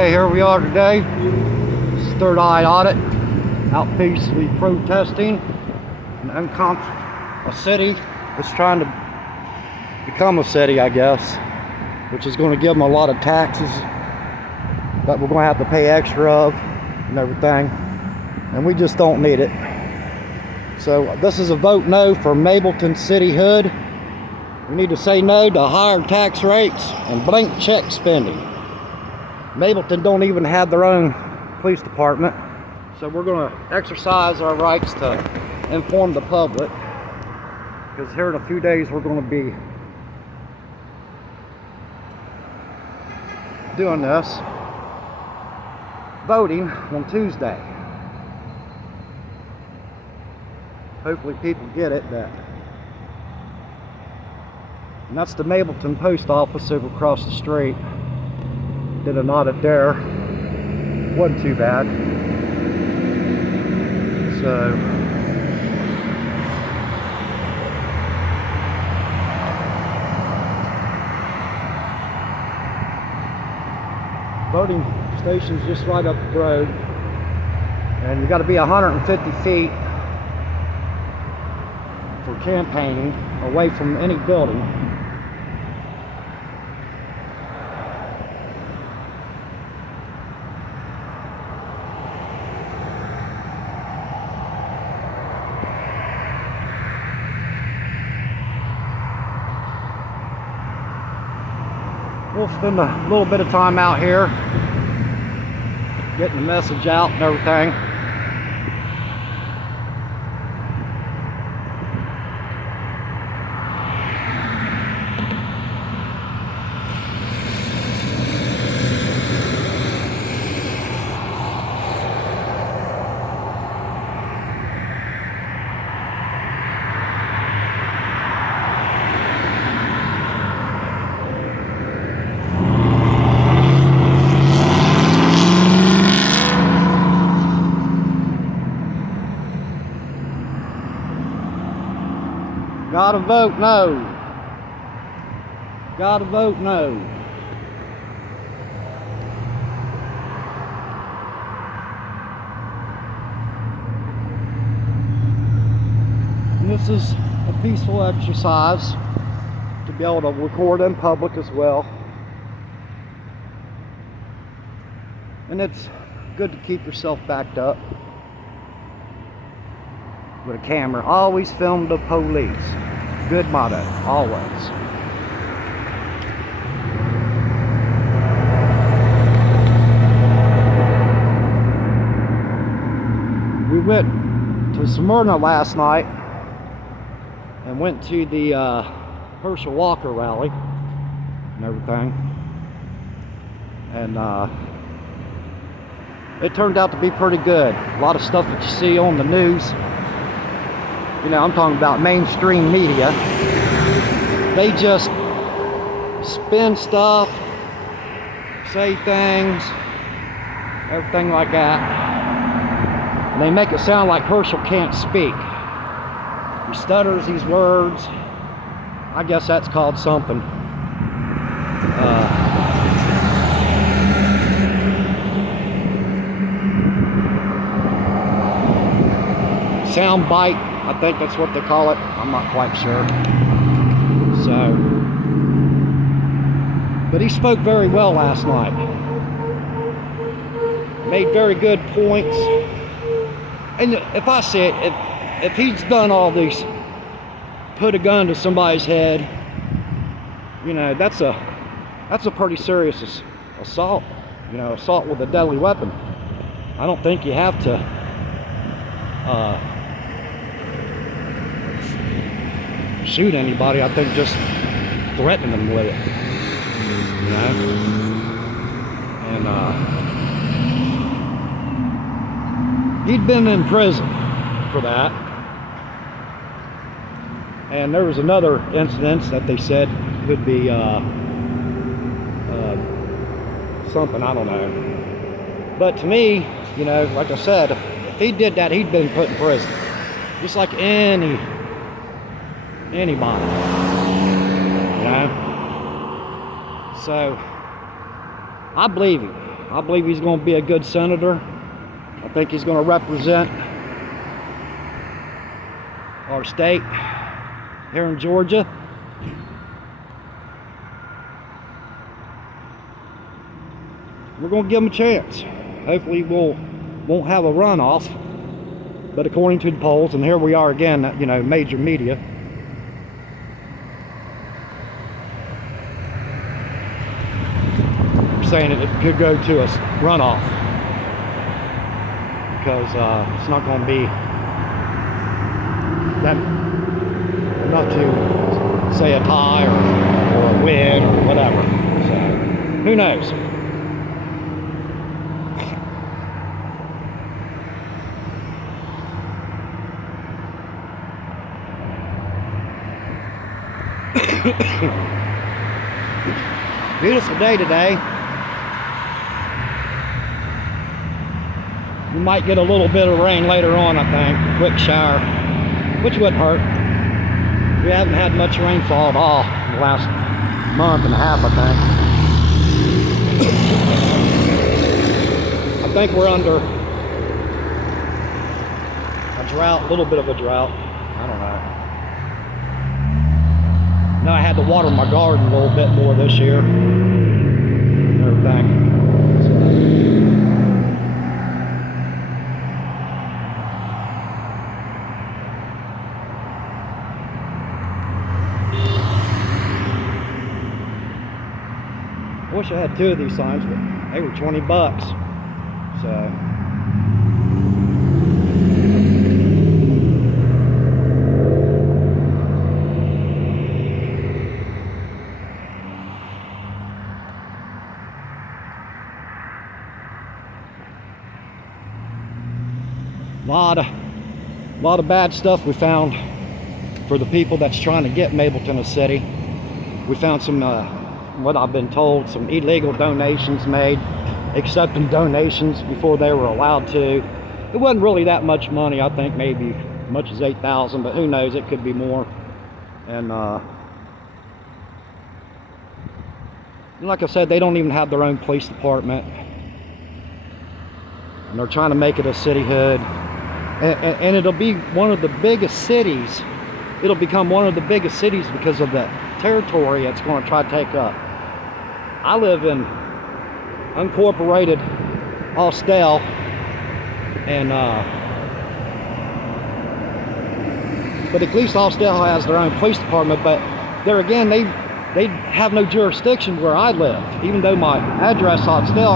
Okay, here we are today. This is Third Eye Audit, out peacefully protesting a city that's trying to become a city, I guess, which is going to give them a lot of taxes that we're going to have to pay extra of and everything, and we just don't need it. So this is a vote no for Mableton City Hood. We need to say no to higher tax rates and blank check spending. Mableton don't even have their own police department, so we're going to exercise our rights to inform the public, because here in a few days we're going to be doing this, voting on Tuesday. Hopefully people get it, and that's the Mableton post office over across the street. Did an audit there, wasn't too bad. So voting station's just right up the road, and you got to be 150 feet for campaigning away from any building. We'll spend a little bit of time out here getting the message out and everything. Gotta vote no. Gotta vote no. And this is a peaceful exercise to be able to record in public as well. And it's good to keep yourself backed up with a camera. Always film the police. Good motto, always. We went to Smyrna last night and went to the Herschel Walker rally and everything, and it turned out to be pretty good. A lot of stuff that you see on the news, you know, I'm talking about mainstream media, they just spin stuff, say things, everything like that, and they make it sound like Herschel can't speak. He stutters these words. I guess that's called something. Sound bite, I think that's what they call it. I'm not quite sure. So, but he spoke very well last night. Made very good points. And if I say it, if he's done all these, put a gun to somebody's head, you know, that's a pretty serious assault. You know, assault with a deadly weapon. I don't think you have to shoot anybody. I think just threatening them with it, you know. And he'd been in prison for that, and there was another incident that they said could be something, I don't know. But to me, you know, like I said, if he did that, he'd been put in prison, just like anybody, you know. So I believe him. I believe he's going to be a good senator. I think he's going to represent our state here in Georgia. We're going to give him a chance. Hopefully won't have a runoff. But according to the polls, and here we are again, you know, major media, saying it could go to a runoff, because it's not going to be that enough to say a tie or a win or whatever. So who knows? Beautiful day today. We might get a little bit of rain later on, I think. A quick shower, which wouldn't hurt. We haven't had much rainfall at all in the last month and a half, I think. I think we're under a drought, a little bit of a drought. I don't know. Now I had to water my garden a little bit more this year and everything. I wish I had 2 of these signs, but they were 20 bucks. So a lot of bad stuff we found for the people that's trying to get Mableton a city. We found some, what I've been told, some illegal donations made, accepting donations before they were allowed to. It wasn't really that much money. I think maybe as much as 8,000, but who knows, it could be more. And like I said, they don't even have their own police department, and they're trying to make it a city hood. And it'll be one of the biggest cities. It'll become one of the biggest cities because of the territory it's going to try to take up. I live in unincorporated Austell, and but at least Austell has their own police department. But there again, they have no jurisdiction where I live. Even though my address Austell,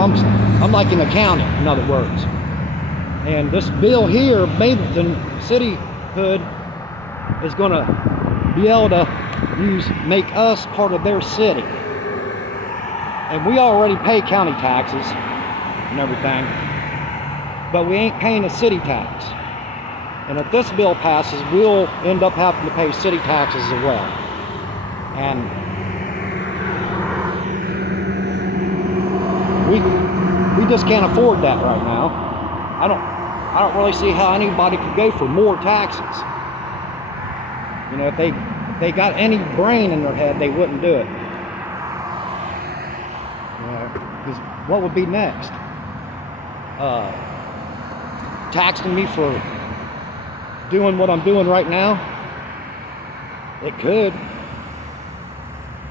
I'm like in the county, in other words. And this bill here, Mableton cityhood, is going to be able to make us part of their city. And we already pay county taxes and everything, but we ain't paying a city tax. And if this bill passes, we'll end up having to pay city taxes as well. And we just can't afford that right now. I don't really see how anybody could go for more taxes. You know, if they got any brain in their head, they wouldn't do it. You know, because what would be next? Taxing me for doing what I'm doing right now? It could.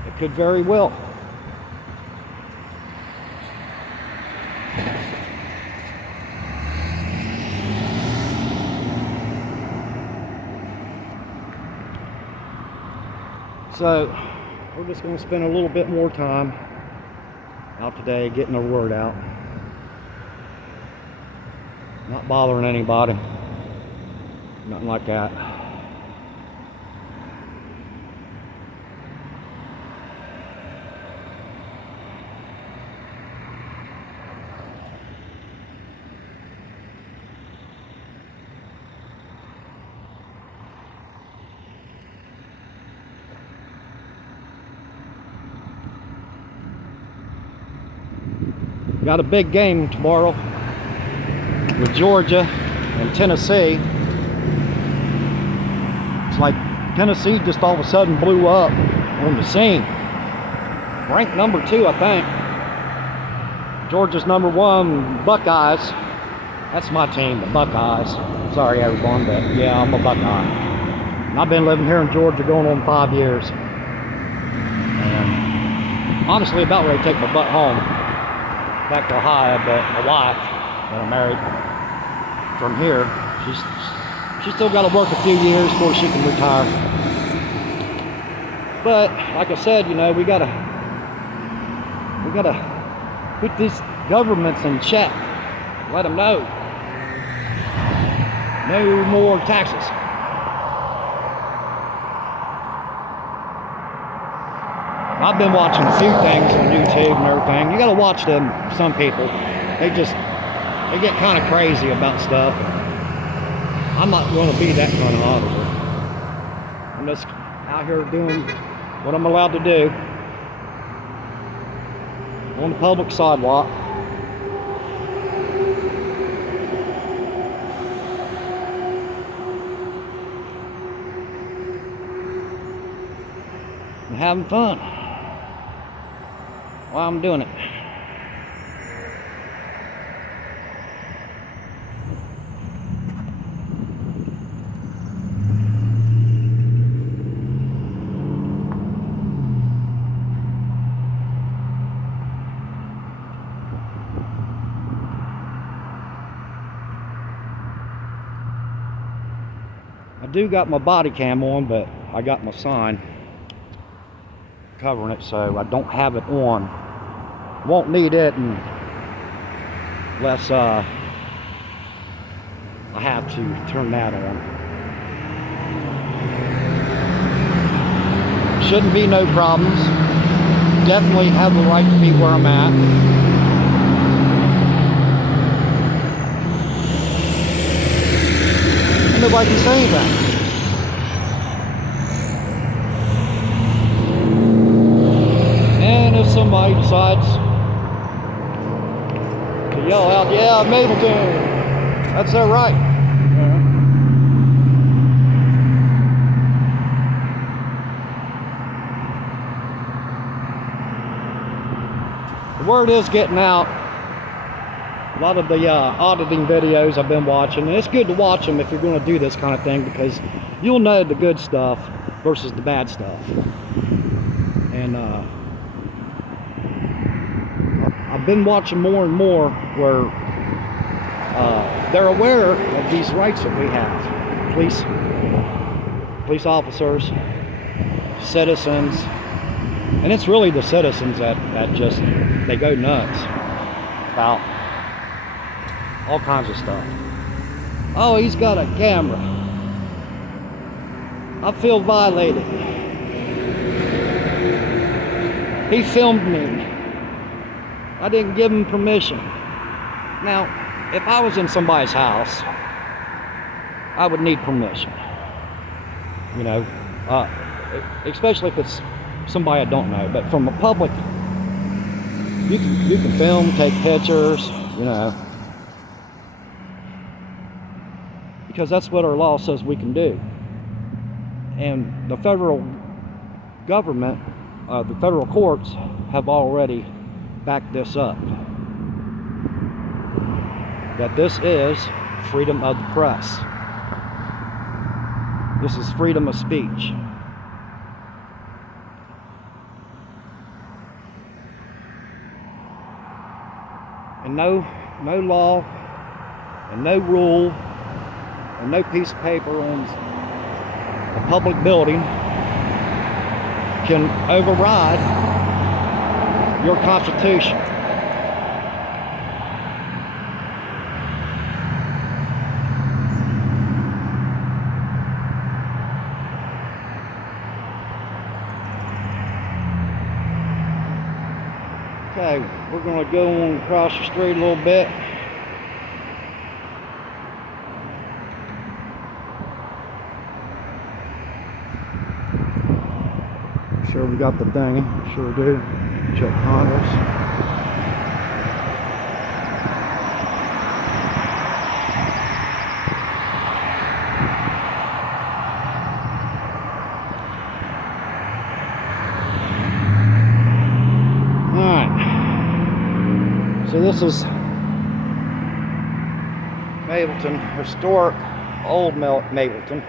It could very well. So we're just going to spend a little bit more time out today getting the word out. Not bothering anybody. Nothing like that. Got a big game tomorrow with Georgia and Tennessee. It's like Tennessee just all of a sudden blew up on the scene. Ranked number 2, I think. Georgia's #1, Buckeyes. That's my team, the Buckeyes. Sorry everyone, but yeah, I'm a Buckeye. And I've been living here in Georgia going on 5 years. And honestly, about ready to take my butt home, back to Ohio, but my wife, that I'm married from here, she's still got to work a few years before she can retire. But like I said, you know, we gotta put these governments in check. Let them know. No more taxes. I've been watching a few things on YouTube and everything. You gotta watch them, some people. They get kind of crazy about stuff. I'm not gonna be that kind of auditor. I'm just out here doing what I'm allowed to do on the public sidewalk. And having fun while I'm doing it. I do got my body cam on, but I got my sign covering it, so I don't have it on. Won't need it unless I have to turn that on. Shouldn't be no problems. Definitely have the right to be where I'm at. And nobody can say anything. And if somebody decides to yell out, yeah, Mableton, that's their right. The word is getting out. A lot of the auditing videos I've been watching, and it's good to watch them if you're going to do this kind of thing, because you'll know the good stuff versus the bad stuff. And I've been watching more and more where they're aware of these rights that we have. Police officers, citizens, and it's really the citizens that just, they go nuts about all kinds of stuff. Oh, he's got a camera. I feel violated. He filmed me. I didn't give him permission. Now, if I was in somebody's house, I would need permission. You know, especially if it's somebody I don't know. But from a public, you can film, take pictures, you know, because that's what our law says we can do. And the federal government, the federal courts have already backed this up. That this is freedom of the press. This is freedom of speech. And no law and no rule and no piece of paper on a public building can override your Constitution. Okay, we're going to go on across the street a little bit. Sure we got the thing. Sure do. Check Congress. So this is Mableton, historic old Mableton.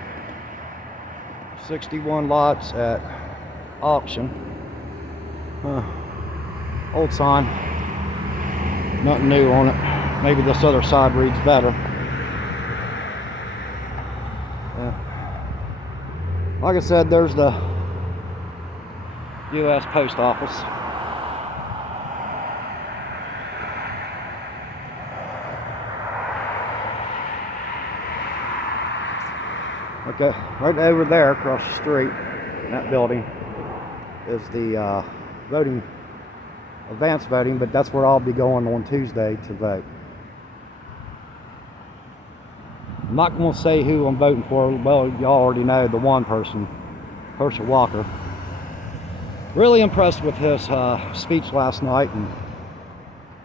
61 lots at auction. Old sign, nothing new on it. Maybe this other side reads better. Yeah. Like I said, there's the U.S. Post Office. Okay, right over there across the street in that building is the voting, advanced voting, but that's where I'll be going on Tuesday to vote. I'm not going to say who I'm voting for. Well, y'all already know the one person, Herschel Walker. Really impressed with his speech last night, and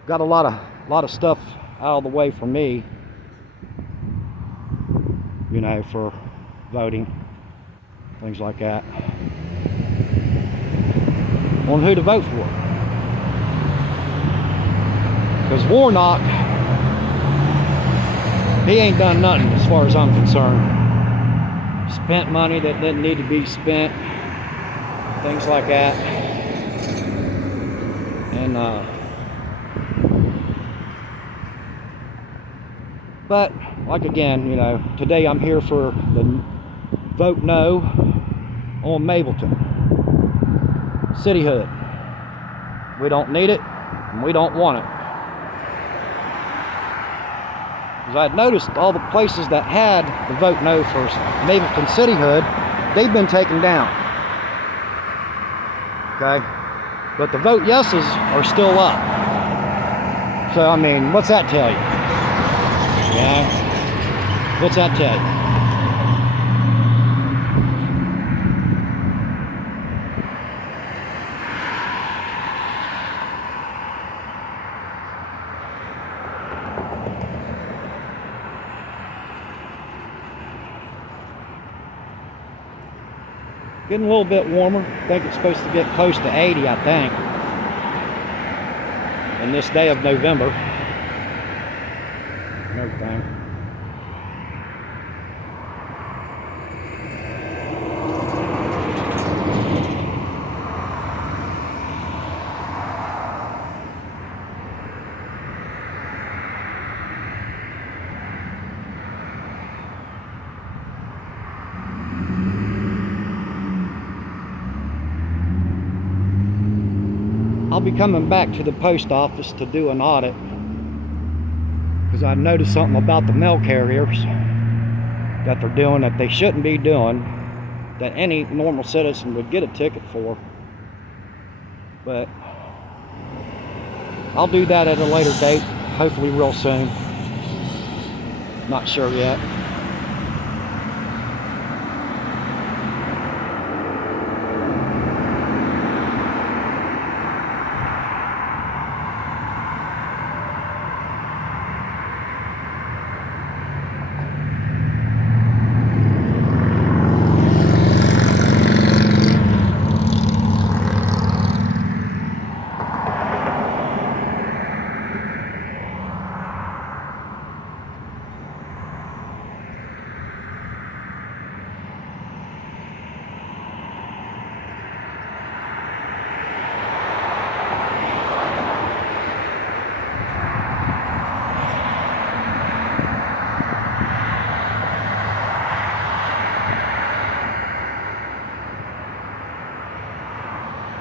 got a lot of stuff out of the way for me, you know, for voting, things like that, on who to vote for. Because Warnock, he ain't done nothing as far as I'm concerned. Spent money that didn't need to be spent, things like that. And but like again, you know, today I'm here for the vote no on Mableton cityhood. We don't need it, and we don't want it. Because I had noticed all the places that had the vote no for Mableton cityhood, they've been taken down. Okay, but the vote yeses are still up. So I mean, what's that tell you? Yeah, what's that tell you? Getting a little bit warmer. I think it's supposed to get close to 80, I think, in this day of November. And everything. I'll be coming back to the post office to do an audit, because I noticed something about the mail carriers that they're doing that they shouldn't be doing, that any normal citizen would get a ticket for. But I'll do that at a later date, hopefully real soon. Not sure yet.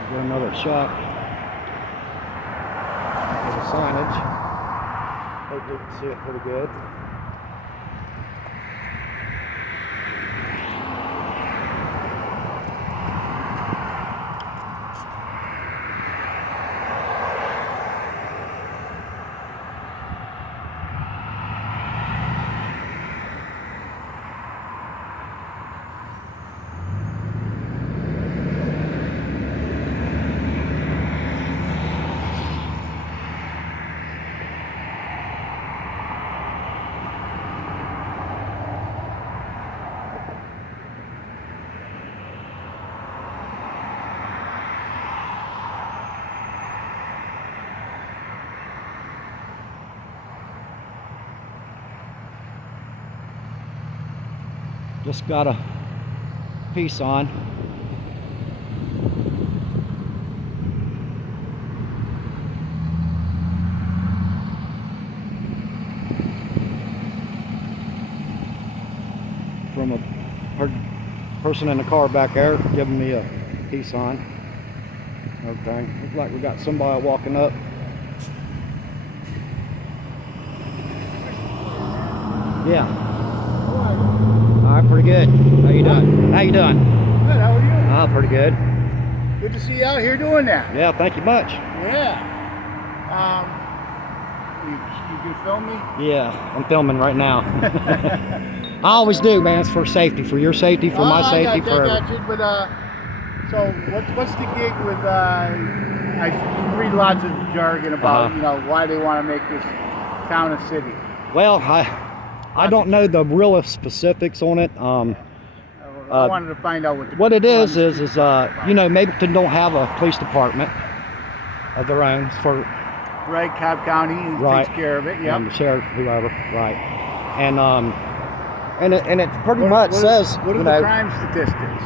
Get another shot of the signage. Hopefully you can see it pretty good. Just got a piece on. From a person in the car back there giving me a piece on. Everything. Looks like we got somebody walking up. Yeah. All right, pretty good. How you doing? How you doing? Good, how are you? Ah, pretty good. Good to see you out here doing that. Yeah, thank you much. Yeah. You can film me? Yeah, I'm filming right now. I always do, man. It's for safety, for your safety, for my safety, for I got you. But so what's the gig with? I read lots of jargon about you know why they want to make this town a city. Well, I don't know the real specifics on it. I wanted to find out what it is you know, Mableton don't have a police department of their own. It's for right, Cobb County takes care of it. Yeah, and the sheriff, whoever, right? And it pretty much says, what are the crime statistics?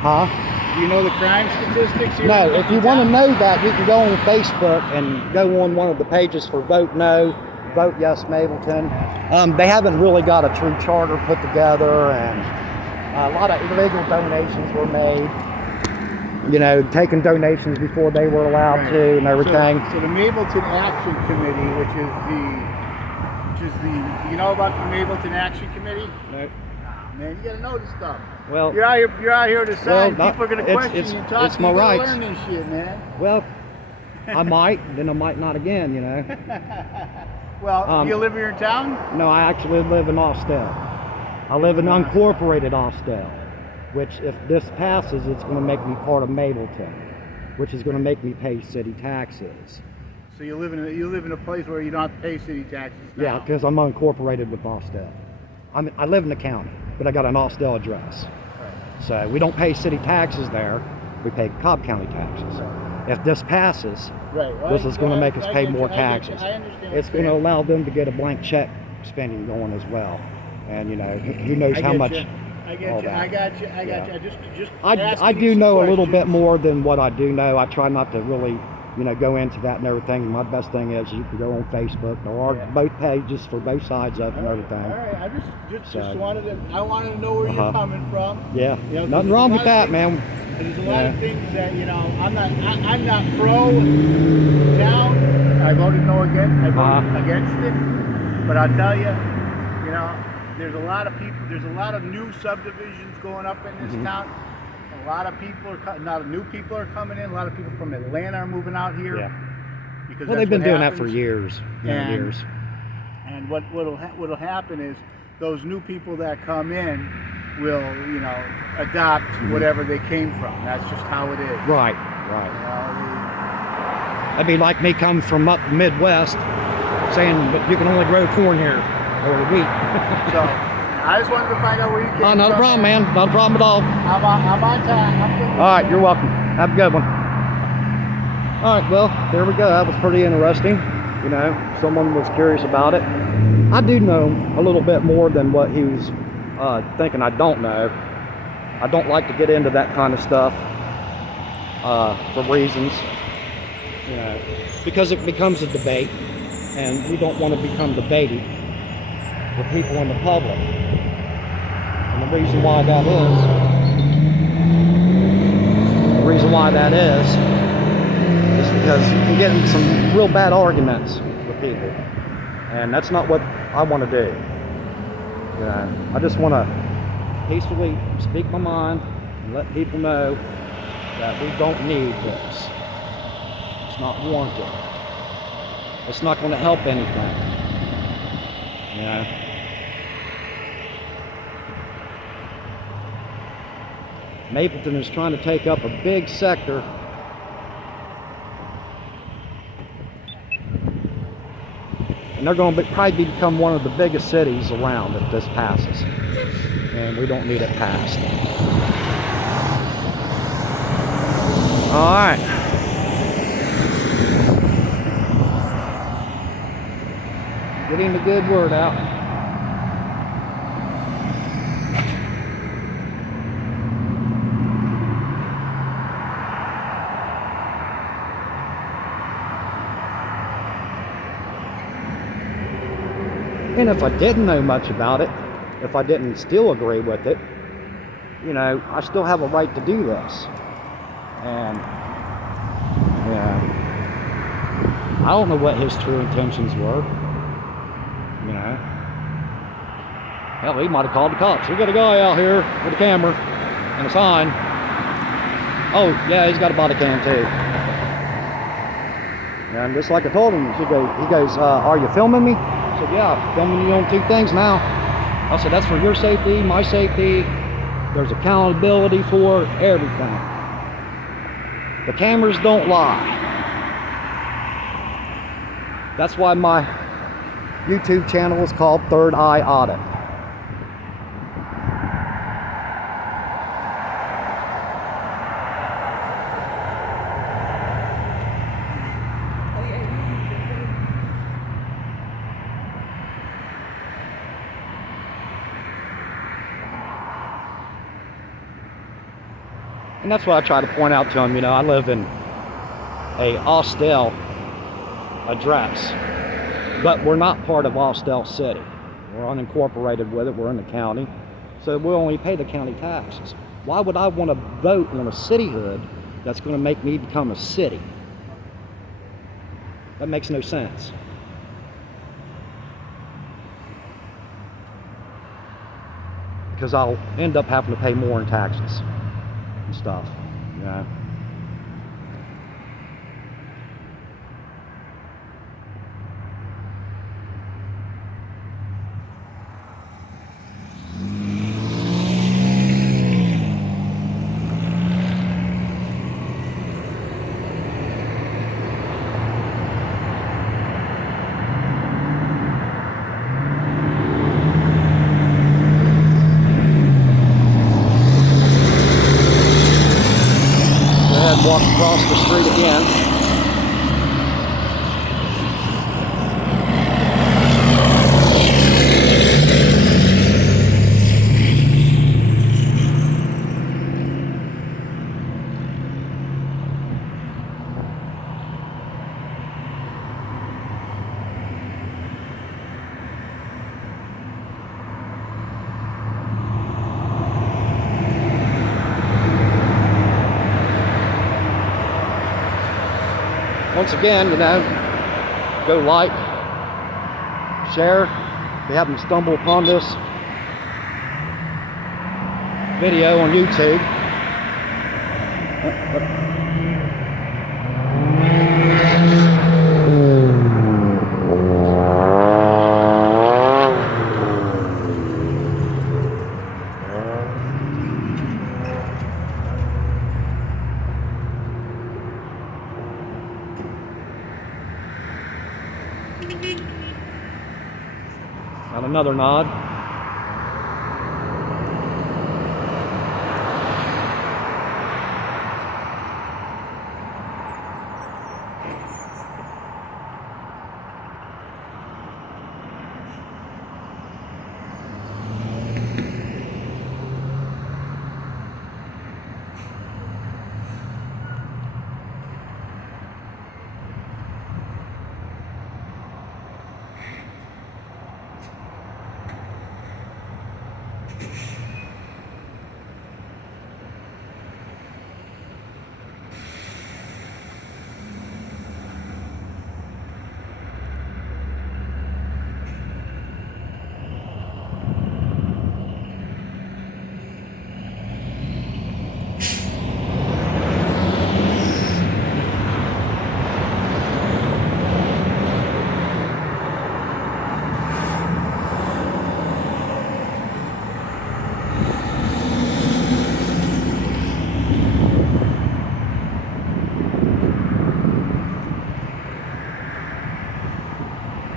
Huh? Do you know the crime statistics here? No, if you want to know that, you can go on Facebook and go on one of the pages for Vote No, Vote Yes Mableton. They haven't really got a true charter put together, and a lot of illegal donations were made. You know, taking donations before they were allowed to, and everything. So the Mableton Action Committee, which is the, you know about the Mableton Action Committee? No. Man, you gotta know this stuff. Well, you're out here to sign. People are gonna question you and talk it's to you. My rights. Learn this shit, man. Well, I might, then I might not again. You know. Well, do you live here in town? No, I actually live in Austell. I live in unincorporated Austell, which if this passes, it's going to make me part of Mableton, which is going to make me pay city taxes. So you live in a place where you don't have to pay city taxes now? Yeah, because I'm unincorporated with Austell. I live in the county, but I got an Austell address. Right. So we don't pay city taxes there. We pay Cobb County taxes. Right. If this passes, this is going to make us pay more taxes. I understand. It's going to allow them to get a blank check spending going as well. And you know, who knows how much. I got you. I do know a little bit more than what I do know. I try not to really, you know, go into that and everything. My best thing is you can go on Facebook. There are both pages for both sides of it and everything. All right. I just wanted to know where you're coming from. Yeah. You know, nothing wrong with that, man. There's a lot of things that, you know, I'm not pro town. I voted no against. I voted against it. But I'll tell you, you know, there's a lot of people. There's a lot of new subdivisions going up in this town. A lot of people are not new people are coming in. A lot of people from Atlanta are moving out here. Yeah. Because they've been doing that for years. Years. And what'll happen is those new people that come in will, you know, adopt whatever they came from. That's just how it is. Right. You know, that'd be like me coming from up the Midwest, saying, "But you can only grow corn here or wheat." So I just wanted to find out where you came from. Not a problem, man. Not a problem at all. I'm on time. All right, you're welcome. Have a good one. All right, well, there we go. That was pretty interesting. You know, someone was curious about it. I do know a little bit more than what he was thinking I don't know. I don't like to get into that kind of stuff for reasons, you know, because it becomes a debate, and we don't want to become debated with people in the public. And the reason why that is because you can get in some real bad arguments with people, and that's not what I want to do. I just want to peacefully speak my mind and let people know that we don't need this. It's not warranted. It's not going to help anything. You know? Mableton is trying to take up a big sector and they're going to probably become one of the biggest cities around if this passes, and we don't need it passed. All right, getting the good word out. And if I didn't know much about it, if I didn't still agree with it, you know, I still have a right to do this. And, yeah, I don't know what his true intentions were, you know. Hell, he might have called the cops. We got a guy out here with a camera and a sign. Oh, yeah, he's got a body cam too. And just like I told him, he goes, are you filming me? I said, yeah, I'm filming you on 2 things now. I said, that's for your safety, my safety. There's accountability for everything. The cameras don't lie. That's why my YouTube channel is called Third Eye Audit. And that's what I try to point out to him. You know, I live in a Austell address, but we're not part of Austell City. We're unincorporated with it. We're in the county, so we only pay the county taxes. Why would I want to vote on a cityhood that's going to make me become a city? That makes no sense. Because I'll end up having to pay more in taxes and stuff, you know. Walk across the street again. Once again, you know, go like, share. If you happen to stumble upon this video on YouTube, got another nod.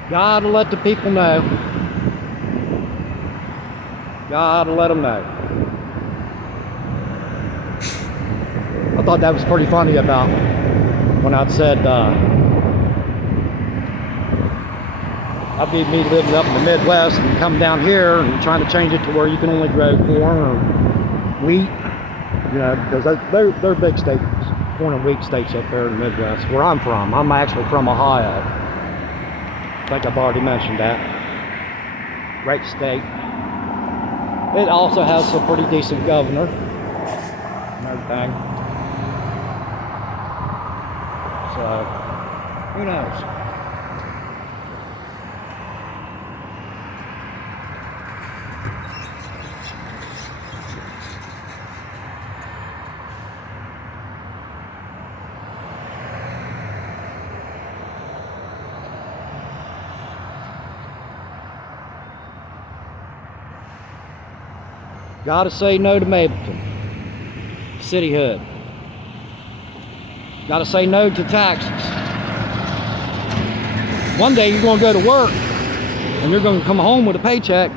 Gotta let the people know. Gotta let them know. I thought that was pretty funny about when I'd said I'd be me living up in the Midwest and come down here and trying to change it to where you can only grow corn or wheat, you know, because they're big states, corn and wheat states up there in the Midwest, where I'm from. I'm actually from Ohio. I think I've already mentioned that. great state. It also has a pretty decent governor and everything. So, who knows? Gotta say no to Mableton, cityhood. Gotta say no to taxes. One day you're gonna go to work and you're gonna come home with a paycheck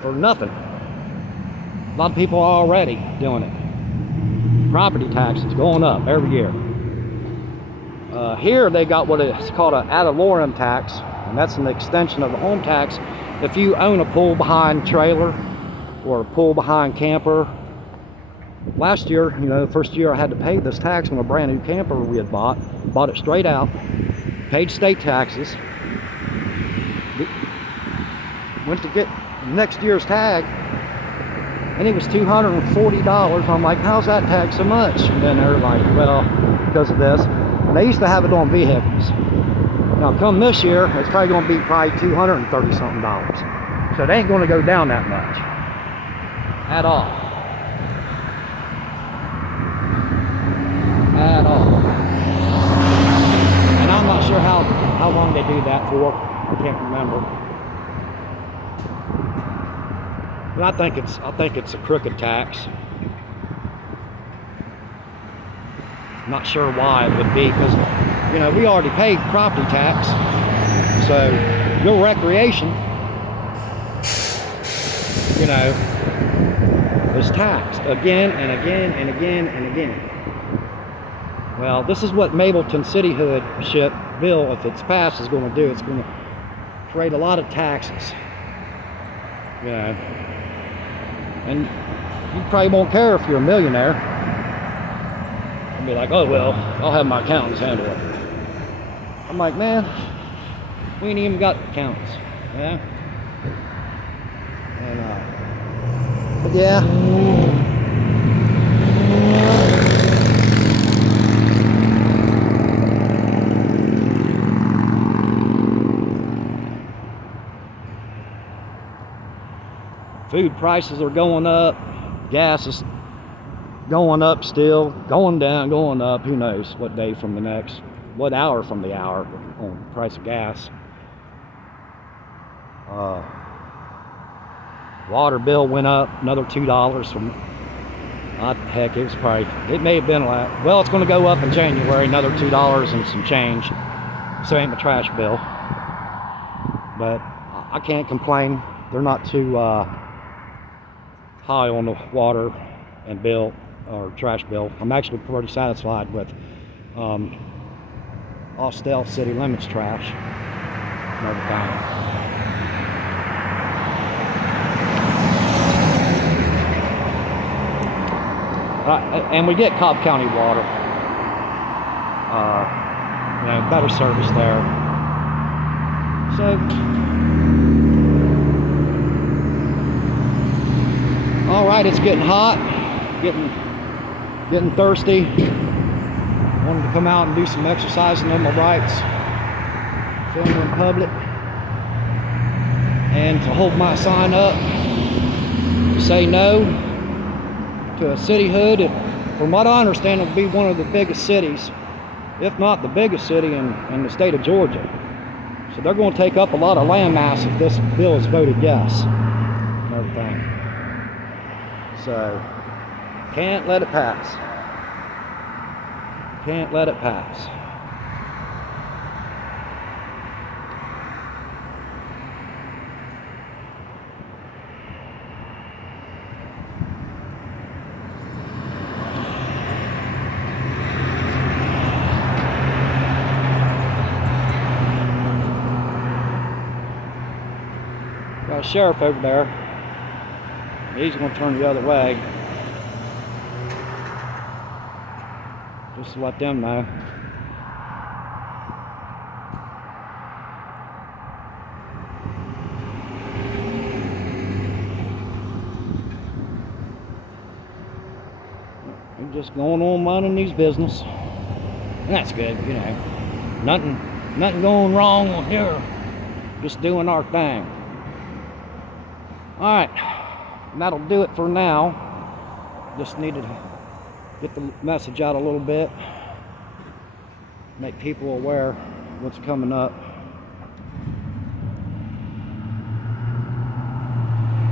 for nothing. A lot of people are already doing it. Property taxes going up every year. Here they got what is called an ad valorem tax, and that's an extension of the home tax. If you own a pull behind trailer or a pull behind camper. Last year, the first year I had to pay this tax on a brand new camper we had bought it straight out, paid state taxes, went to get next year's tag, and it was $240. I'm like, how's that tax so much? And then they're like, well, because of this. And they used to have it on vehicles. Now come this year, it's probably going to be $230 something. So it ain't going to go down that much. At all. At all. And I'm not sure how long they do that for. I can't remember. But I think it's a crooked tax. I'm not sure why it would be, because we already paid property tax. So your recreation, is taxed again and again and again and again. Well, this is what Mableton cityhood bill, if it's passed, is going to do. It's going to create a lot of taxes. And you probably won't care if you're a millionaire. You'll be like, oh well, I'll have my accountants handle it. I'm like, man, we ain't even got accountants. Yeah. And but yeah. Food prices are going up. Gas is going up still. Going down, going up. Who knows what day from the next, what hour from the hour on the price of gas. Water bill went up another $2 from, heck, it may have been like, well, it's going to go up in January, another $2 and some change. So ain't my trash bill. But I can't complain. They're not too high on the water and bill or trash bill. I'm actually pretty satisfied with Austell city limits trash and everything. And we get Cobb County water. Better service there. So, all right, it's getting hot, getting thirsty. Wanted to come out and do some exercising on my rights, filming in public, and to hold my sign up to say no to a cityhood. From what I understand, it'll be one of the biggest cities, if not the biggest city in the state of Georgia. So they're going to take up a lot of land mass if this bill is voted yes and everything. So can't let it pass. Can't let it pass. Got a sheriff over there. He's going to turn the other way. Just to let them know. We're just going on minding these business. And that's good, you know. Nothing going wrong here. Just doing our thing. Alright. And that'll do it for now. Just needed to get the message out a little bit. Make people aware of what's coming up.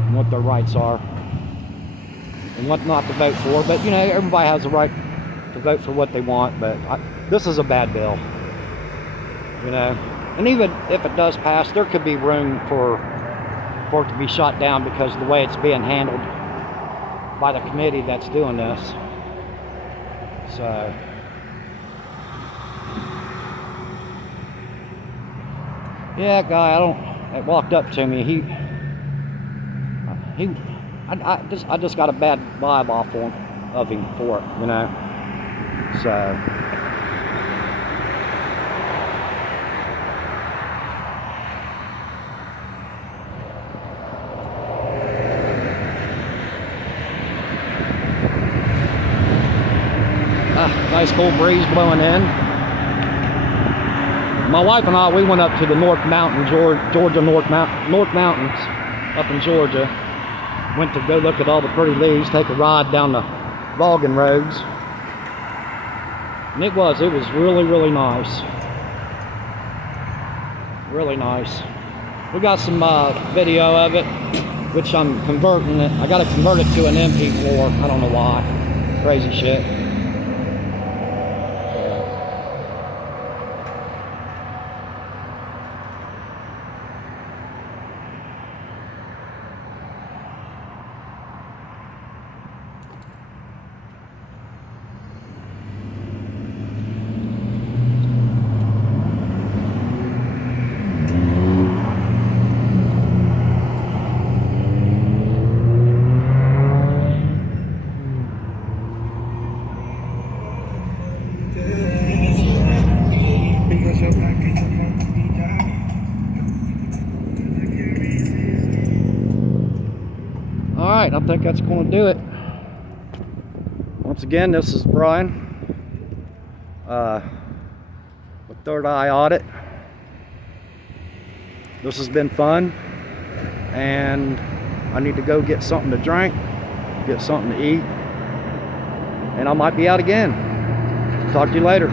And what their rights are. And what not to vote for. But, you know, everybody has the right to vote for what they want. But this is a bad bill. You know. And even if it does pass, there could be room for it to be shot down because of the way it's being handled by the committee that's doing this. So yeah, guy that walked up to me, I just got a bad vibe off of him for it, you know. So nice cool breeze blowing in. My wife and I, we went up to the North Mountain, Georgia North Mountains up in Georgia. Went to go look at all the pretty leaves, take a ride down the logging roads. And it was really, really nice. Really nice. We got some video of it, which I'm converting it. I got to convert it to an MP4. I don't know why. Crazy shit. Alright, I think that's going to do it. Once again, this is Brian with Third Eye Audit. This has been fun, and I need to go get something to drink, get something to eat, and I might be out again. Talk to you later.